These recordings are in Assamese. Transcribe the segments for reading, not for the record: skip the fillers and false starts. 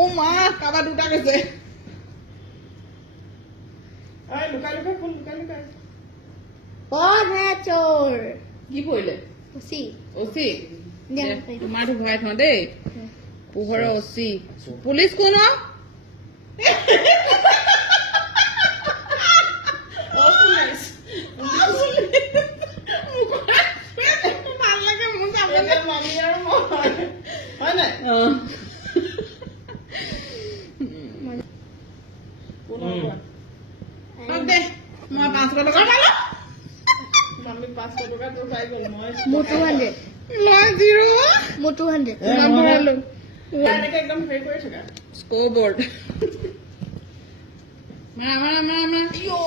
ও মা কাবা দুটা গেছে লুকাই লুকাই ফোন লুকাই লুকাই কত হে চোৰ কি পৰিলে উচি অচি দিয়া তোমাৰটো ভৰাই থওঁ দেই পোহৰৰ অচি পুলিচ কোন দে মই 500 টকা পালো আমি 500 টকা তো পাই গল মই 200 মই জিৰো মোৰ 200 নাম ভৰালো এনেকে একদম ফ্ৰী কৰি থাকা স্কোৰবোৰ্ড মা মা মা মা ইয়ো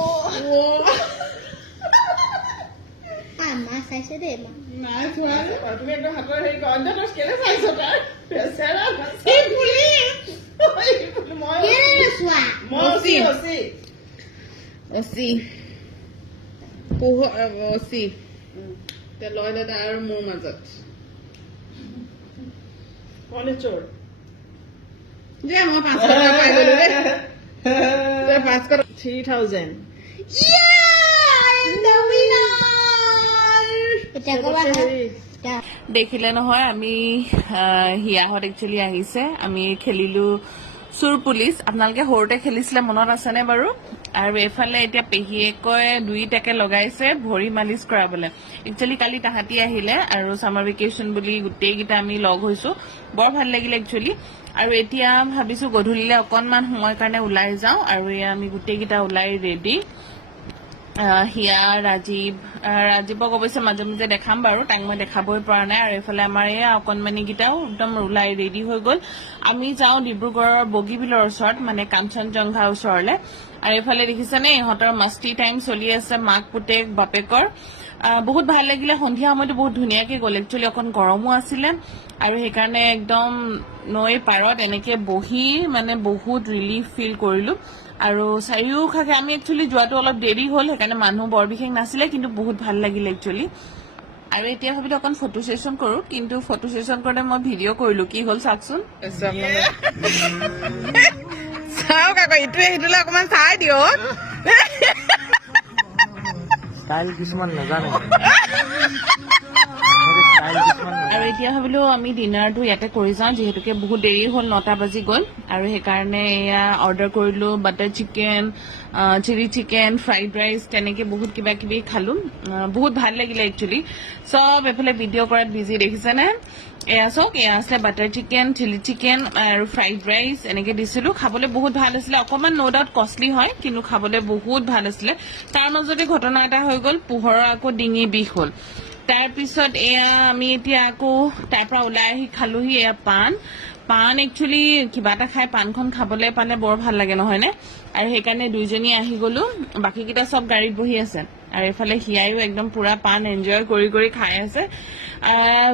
মা চাইছে দে মা নাই চোৱা তুমি একদম হাতৰ হেৰি অঞ্জনৰ স্কেলে চাইছ তাৰ পেছাৰা এই পুলি মই কেনে চোৱা মচি মচি অচি পোহৰ অচি তে লয় দাদা আৰু মোৰ মাজত কলে চোৰ যে মই 500 টকা পাই গলো ৰে তে 3000 দেখিলে নহয় আমি হিয়াহত একচুৱেলি আহিছে আমি খেলিলো চোৰ পুলিচ আপোনালোকে সৰুতে খেলিছিলে মনত আছেনে বাৰু আৰু এফালে এতিয়া পেহীয়েকৈ 2 টাকে লগাইছে ভৰি মালিচ কৰাবলে একচুৱেলি কালি তাহাঁতি আহিলে আৰু সামাৰ ভেকেশন বুলি গোটেইকেইটা আমি লগ হৈছো বৰ ভাল লাগিলে একচুৱেলি আৰু এতিয়া ভাবিছো গধূলিলে অকনমান সময় কাৰণে ওলাই যাওঁ আৰু আমি গোটেইকেইটা ওলাই ৰেডি হিয়া ৰাজীৱক অৱশ্যে মাজে মাজে দেখাম বাৰু তাক মই দেখাবই পৰা নাই আৰু এইফালে আমাৰ এয়া অকণমানিকেইটাও একদম ওলাই ৰেডি হৈ গ'ল আমি যাওঁ ডিব্ৰুগড়ৰ বগীবিলৰ ওচৰত মানে কাঞ্চনজংঘা ওচৰলে আৰু এইফালে দেখিছেনে ইহঁতৰ মাষ্টি টাইম চলি আছে মাক পুতেক বাপেকৰ বহুত ভাল লাগিলে সন্ধিয়া সময়তো বহুত ধুনীয়াকে গ'ল একচুৱেলি অকণ গৰমো আছিলে আৰু সেইকাৰণে একদম নৈ পাৰত এনেকে বহি মানে বহুত ৰিলিফ ফিল কৰিলো আৰু চাৰিওকাষে আমি একচুৱেলি যোৱাটো অলপ দেৰি হ'ল সেইকাৰণে মানুহ বৰ বিশেষ নাছিলে কিন্তু বহুত ভাল লাগিলে একচুৱেলি আৰু এতিয়া ভাবিলো অকণ ফটো সেশন কৰো কিন্তু ফটো সেশন কৰোতে মই ভিডিঅ' কৰিলো কি হ'ল চাওকচোন চাওক আকৌ ইটোৱে সিটোলৈ অকণমান চাই দিয়ক ষ্টাইল কিছুমান নাজানে আৰু এতিয়া ভাবিলো আমি ডিনাৰটো ইয়াতে কৰি যাওঁ যিহেতুকে বহুত দেৰি হ'ল 9টা বাজি গ'ল আৰু সেইকাৰণে এয়া অৰ্ডাৰ কৰিলো butter chicken chilli chicken fried rice তেনেকে বহুত কিবা কিবি খালো বহুত ভাল লাগিলে একচুৱেলি সব এফালে ভিডিঅ' কৰাত বিজি দেখিছেনে এয়া চাওক এয়া আছিলে বাটাৰ চিকেন চিলি চিকেন আৰু ফ্ৰাইড ৰাইচ এনেকে দিছিলো খাবলৈ বহুত ভাল আছিলে অকণমান ন' ডাউট কষ্টলি হয় কিন্তু খাবলৈ বহুত ভাল আছিলে তাৰ মাজতে ঘটনা এটা হৈ গ'ল পোহৰৰ আকৌ ডিঙি বিষ হ'ল তাৰপিছত এয়া আমি এতিয়া আকৌ তাৰ পৰা ওলাই আহি খালোহি এয়া পাণ একচুৱেলি কিবা এটা খাই পাণখন খাবলৈ পালে বৰ ভাল লাগে নহয়নে আৰু সেইকাৰণে দুইজনী আহি গলো বাকীকেইটা সব গাড়ীত বহি আছে আৰু এইফালে হিয়াইও একদম পুৰা পাণ এনজয় কৰি কৰি খাই আছে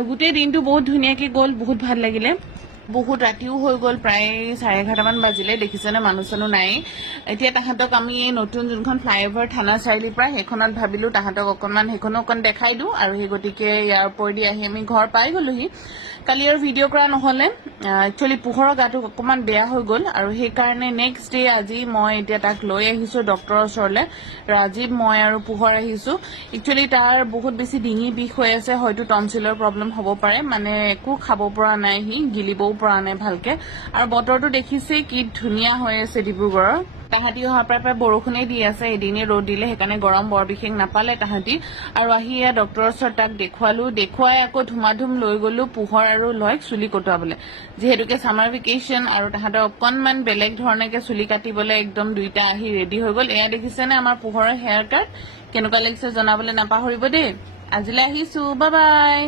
গোটেই দিনটো বহুত ধুনীয়াকে গ'ল বহুত ভাল লাগিলে বহুত ৰাতিও হৈ গ'ল প্ৰায় 11:30 মান বাজিলে দেখিছেনে মানুহ চানুহ নাই এতিয়া তাহাঁতক আমি এই নতুন যোনখন ফ্লাইঅভাৰ থানা চাৰিআলিৰ পৰা সেইখনত ভাবিলো তাহাঁতক অকণমান সেইখনো অকণ দেখাই দিওঁ আৰু সেই গতিকে ইয়াৰ ওপৰেদি আহি আমি ঘৰ পাই গলোহি কালি আৰু ভিডিঅ' কৰা নহ'লে একচুৱেলি পোহৰৰ গাটো অকণমান বেয়া হৈ গ'ল আৰু সেইকাৰণে নেক্সট ডে আজি মই এতিয়া তাক লৈ আহিছো ডক্টৰৰ ওচৰলৈ ৰাজীৱ মই আৰু পোহৰ আহিছো একচুৱেলি তাৰ বহুত বেছি ডিঙি বিষ হৈ আছে হয়তো টনচিলৰ প্ৰব্লেম হ'ব পাৰে মানে একো খাব পৰা নাই সি গিলিবও পৰা নাই ভালকে আৰু বতৰটো দেখিছেই কি ধুনীয়া হৈ আছে ডিব্ৰুগড়ৰ তাহাঁতি অহাৰ পৰা বৰষুণেই দি আছে এদিনে ৰ'দ দিলে সেইকাৰণে গৰম বৰ বিশেষ নাপালে তাহাঁতি আৰু আহি এয়া ডক্টৰৰ ওচৰত তাক দেখুৱাই আকৌ ধুমাধুম লৈ গলো পোহৰ আৰু লয়ক চুলি কটোৱাবলৈ যিহেতুকে সামাৰ ভেকেশ্যন আৰু তাহাঁতৰ অকণমান বেলেগ ধৰণেকে চুলি কাটিবলৈ একদম দুইটা আহি ৰেডি হৈ গ'ল এয়া দেখিছেনে আমাৰ পোহৰৰ হেয়াৰ কাট কেনেকুৱা লাগিছে জনাবলৈ নাপাহৰিব দেই আজিলৈ আহিছো বাই বাই